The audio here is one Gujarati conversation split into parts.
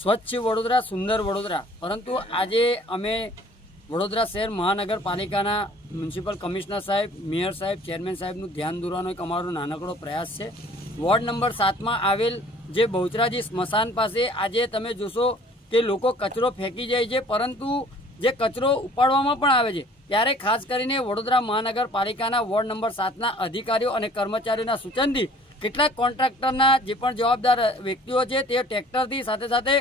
સ્વચ્છ વડોદરા સુંદર વડોદરા, પરંતુ આજે અમે વડોદરા શહેર મહાનગરપાલિકાના મ્યુનિસિપલ કમિશનર સાહેબ, મેયર સાહેબ, ચેરમેન સાહેબનું ધ્યાન દોરવાનો એક અમારો નાનકડો પ્રયાસ છે। વોર્ડ નંબર 7માં આવેલ જે બહુચરાજી સ્મશાન પાસે આજે તમે જોશો કે લોકો કચરો ફેંકી જાય છે, પરંતુ જે કચરો ઉપાડવામાં પણ આવે છે ત્યારે ખાસ કરીને વડોદરા મહાનગરપાલિકાના વોર્ડ નંબર 7ના અધિકારીઓ અને કર્મચારીઓના સૂચનથી કેટલાક કોન્ટ્રાક્ટરના જે પણ જવાબદાર વ્યક્તિઓ છે તે ટ્રેક્ટરથી સાથે સાથે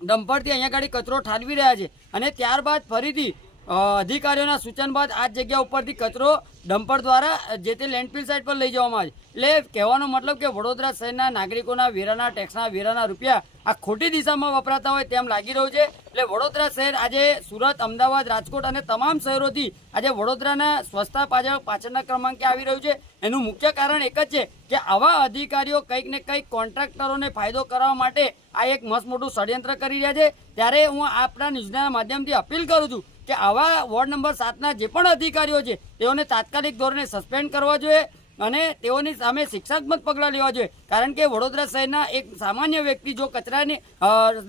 ડમ્પરથી અહીંયા આગળ કચરો ઠાલવી રહ્યા છે અને ત્યારબાદ ફરીથી અધિકારીઓના સૂચન બાદ આ જગ્યા ઉપરથી કચરો ડમ્પર દ્વારા જે તે લેન્ડફિલ સાઇટ પર લઈ જવામાં આવે છે। એટલે કહેવાનો મતલબ કે વડોદરા શહેરના નાગરિકોના વેરાના ટેક્સના વેરાના રૂપિયા આ ખોટી દિશામાં વપરાતા હોય તેમ લાગી રહ્યું છે। એટલે વડોદરા શહેર આજે સુરત, અમદાવાદ, રાજકોટ અને તમામ શહેરોથી આજે વડોદરાના સ્વચ્છતા પાછળના ક્રમાંકે આવી રહ્યું છે। એનું મુખ્ય કારણ એક જ છે કે આવા અધિકારીઓ કંઈક ને કંઈક કોન્ટ્રાક્ટરોને ફાયદો કરવા માટે આ એક મસ્ત મોટું ષડયંત્ર કરી રહ્યા છે। ત્યારે હું આપણા ન્યૂઝના માધ્યમથી અપીલ કરું છું કે આવા વોર્ડ નંબર 7ના જે પણ અધિકારીઓ છે તેઓને તાત્કાલિક ધોરણે સસ્પેન્ડ કરવા જોઈએ અને તેઓની સામે શિક્ષાત્મક પગલાં લેવા જોઈએ। કારણ કે વડોદરા શહેરના એક સામાન્ય વ્યક્તિ જો કચરાની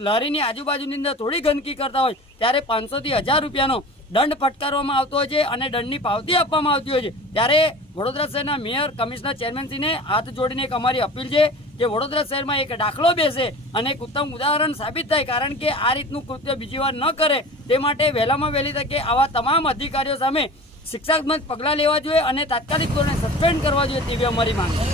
લારીની આજુબાજુની અંદર થોડી ગંદકી કરતા હોય ત્યારે 500 થી 1000 રૂપિયાનો દંડ ફટકારવામાં આવતો હોય છે અને દંડની પાવતી આપવામાં આવતી હોય છે। ત્યારે વડોદરા શહેરના મેયર, કમિશનર, ચેરમેનશ્રીને હાથ જોડીને એક અમારી અપીલ છે કે વડોદરા શહેરમાં એક દાખલો બેસે અને એક ઉત્તમ ઉદાહરણ સાબિત થાય, કારણ કે આ રીતનું કૃત્ય બીજી વાર ન કરે તે માટે વહેલામાં વહેલી તકે આવા તમામ અધિકારીઓ સામે શિક્ષાત્મક પગલાં લેવા જોઈએ અને તાત્કાલિક ધોરણે સસ્પેન્ડ કરવા જોઈએ તેવી અમારી માંગ છે।